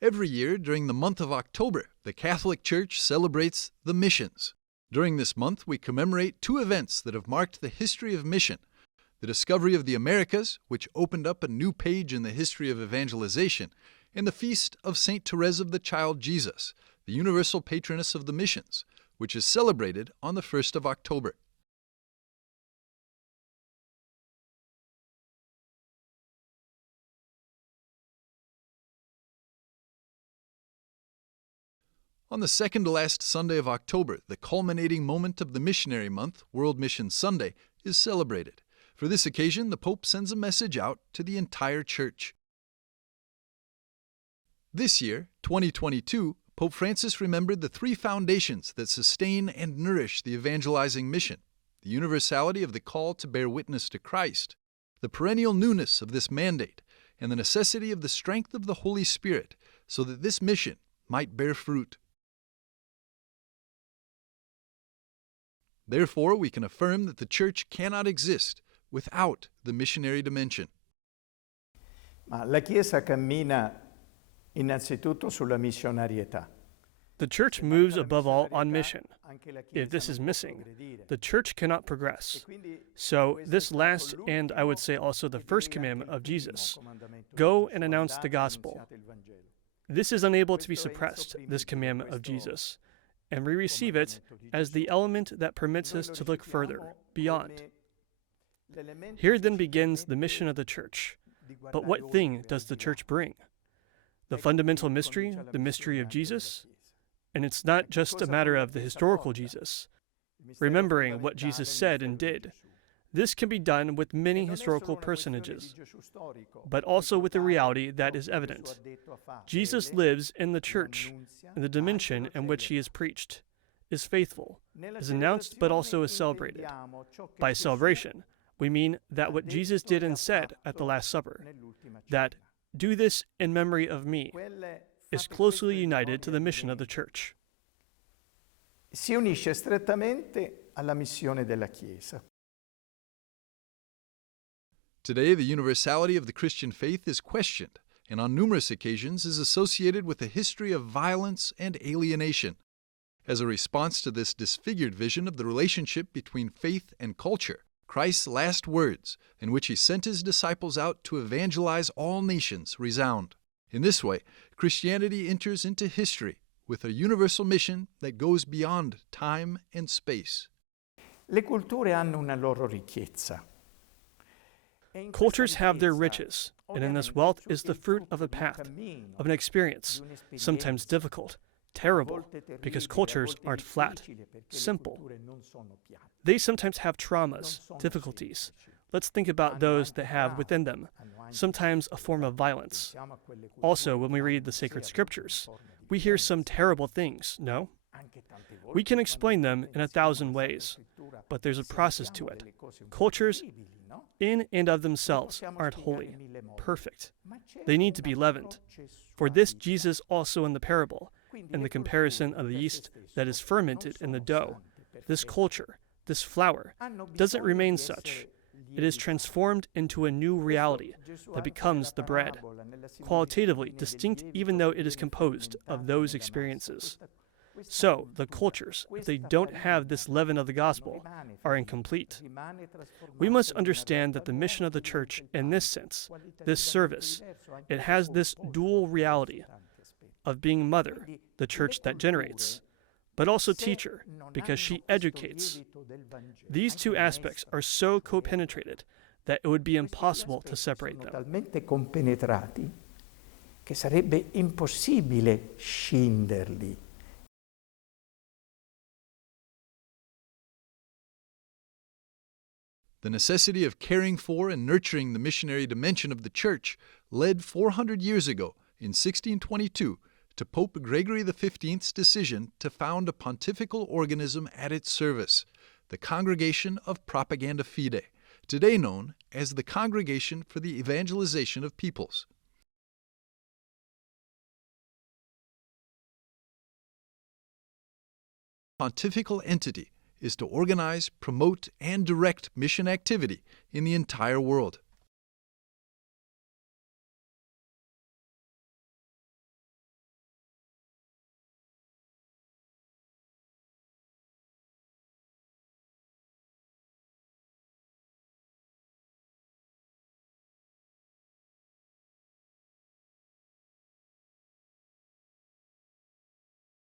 Every year, during the month of October, the Catholic Church celebrates the missions. During this month, we commemorate two events that have marked the history of mission: the discovery of the Americas, which opened up a new page in the history of evangelization, and the feast of St. Therese of the Child Jesus, the universal patroness of the missions, which is celebrated on the 1st of October. On the second to last Sunday of October, the culminating moment of the missionary month, World Mission Sunday, is celebrated. For this occasion, the Pope sends a message out to the entire Church. This year, 2022, Pope Francis remembered the three foundations that sustain and nourish the evangelizing mission: the universality of the call to bear witness to Christ, the perennial newness of this mandate, and the necessity of the strength of the Holy Spirit, so that this mission might bear fruit. Therefore, we can affirm that the Church cannot exist without the missionary dimension. Ma la Chiesa cammina innanzitutto sulla missionarietà. The Church moves above all on mission. If this is missing, the Church cannot progress. So this last, and I would say also the first commandment of Jesus, go and announce the gospel. This is unable to be suppressed, this commandment of Jesus, and we receive it as the element that permits us to look further, beyond. Here then begins the mission of the Church. But what thing does the Church bring? The fundamental mystery, the mystery of Jesus? And it's not just a matter of the historical Jesus, remembering what Jesus said and did. This can be done with many historical personages, but also with the reality that is evident. Jesus lives in the Church, and the dimension in which he is preached, is faithful, is announced, but also is celebrated. By celebration, we mean that what Jesus did and said at the Last Supper, that "do this in memory of me," is closely united to the mission of the Church. Si unisce strettamente alla missione della Chiesa. Today, the universality of the Christian faith is questioned, and on numerous occasions is associated with a history of violence and alienation. As a response to this disfigured vision of the relationship between faith and culture, Christ's last words, in which he sent his disciples out to evangelize all nations, resound. In this way, Christianity enters into history with a universal mission that goes beyond time and space. Le culture hanno una loro ricchezza. Cultures have their riches, and in this wealth is the fruit of a path, of an experience, sometimes difficult, terrible, because cultures aren't flat, simple. They sometimes have traumas, difficulties. Let's think about those that have within them, sometimes a form of violence. Also, when we read the sacred scriptures, we hear some terrible things, no? We can explain them in 1,000 ways, but there's a process to it. Cultures, in and of themselves, aren't holy, perfect. They need to be leavened. For this, Jesus also in the parable, in the comparison of the yeast that is fermented in the dough, this culture, this flour, doesn't remain such. It is transformed into a new reality that becomes the bread, qualitatively distinct even though it is composed of those experiences. So, the cultures, if they don't have this leaven of the gospel, are incomplete. We must understand that the mission of the Church, in this sense, this service, it has this dual reality of being mother, the Church that generates, but also teacher, because she educates. These two aspects are so co-penetrated that it would be impossible to separate them. Talmente compenetrati che sarebbe impossibile scinderli. The necessity of caring for and nurturing the missionary dimension of the Church led 400 years ago, in 1622, to Pope Gregory XV's decision to found a pontifical organism at its service, the Congregation of Propaganda Fide, today known as the Congregation for the Evangelization of Peoples. Pontifical entity is to organize, promote, and direct mission activity in the entire world.